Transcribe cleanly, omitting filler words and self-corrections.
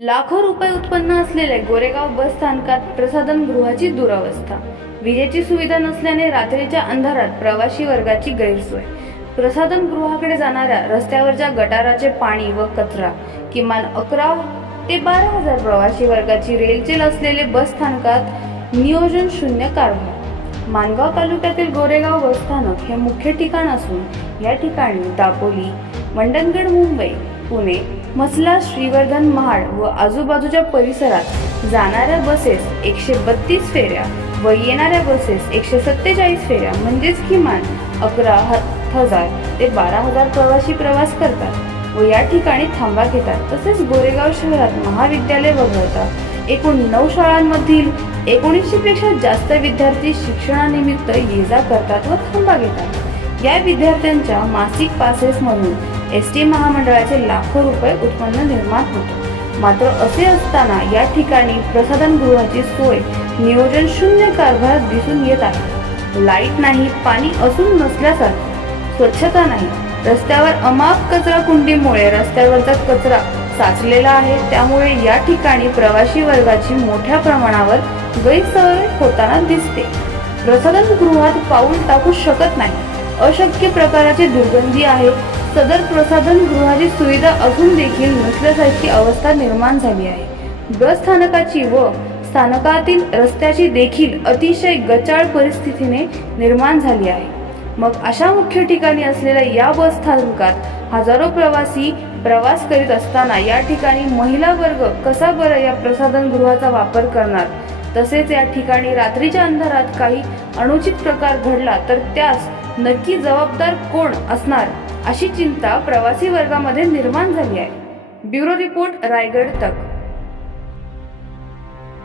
लाखो रुपये उत्पन्न असलेल्या गोरेगाव बस स्थानकात प्रसाधनगृहाची दुरावस्था। विजेची सुविधा नसल्याने रात्रीच्या अंधारात प्रवासी वर्गाची गैरसोय। प्रसाधनगृहाकडे जाणाऱ्या रस्त्यावरच्या गटाराचे पाणी व कचरा। किमान 11 ते 12 हजार प्रवासी वर्गाची रेलचेल असलेले बस स्थानकात नियोजन शून्य कारभार। मानगाव तालुक्यातील गोरेगाव बस स्थानक हे मुख्य ठिकाण असून या ठिकाणी दापोली, मंडणगड, मुंबई, पुणे, मसला, श्रीवर्धन, महाड व आजूबाजूच्या परिसरात जाणाऱ्या बसेस 132 फेऱ्या व येणाऱ्या बसेस 147 फेऱ्या म्हणजेच किमान 11,000 ते 12,000 प्रवासी प्रवास करतात व या ठिकाणी थांबा घेतात। तसेच गोरेगाव शहरात महाविद्यालय वगळता एकूण 9 शाळांमधील 1900 पेक्षा जास्त विद्यार्थी शिक्षणानिमित्त ये-जा करतात व थांबा घेतात। या विद्यार्थ्यांच्या मासिक पासेस मधून एसटी महामंडळाचे लाखो रुपये उत्पन्न निर्माण होते। मात्र असे असताना या ठिकाणी प्रसाधनगृहाची सोय नियोजन शून्य कारभार दिसून येत आहे। लाईट नाही, पाणी असून नसल्यासारखं, स्वच्छता नाही, रस्त्यावर अमाप कचरा कुंडीमुळे रस्त्यावरचा कचरा साचलेला आहे। त्यामुळे या ठिकाणी प्रवासी वर्गाची मोठ्या प्रमाणावर गैरसोय होताना दिसते। प्रसाधनगृहात पाऊल टाकू शकत नाही, अशक्य प्रकाराची दुर्गंधी आहे। सदर प्रसाधनगृहाची सुविधा असून देखील नसल्यासारखी अवस्था निर्माण झाली आहे। बस स्थानकाची व स्थानकातील रस्त्याची देखील अतिशय गचाळ परिस्थितीने निर्माण झाली आहे। मग अशा मुख्य ठिकाणी असलेल्या या बस स्थानकात हजारो प्रवासी प्रवास करीत असताना या ठिकाणी महिला वर्ग कसा बरं या प्रसाधनगृहाचा वापर करणार? तसेच या ठिकाणी रात्रीच्या अंधारात काही अनुचित प्रकार घडला तर त्यास नक्की जबाबदार कोण असणार, अशी चिंता प्रवासी वर्गामध्ये निर्माण झाली आहे। ब्युरो रिपोर्ट, रायगड तक।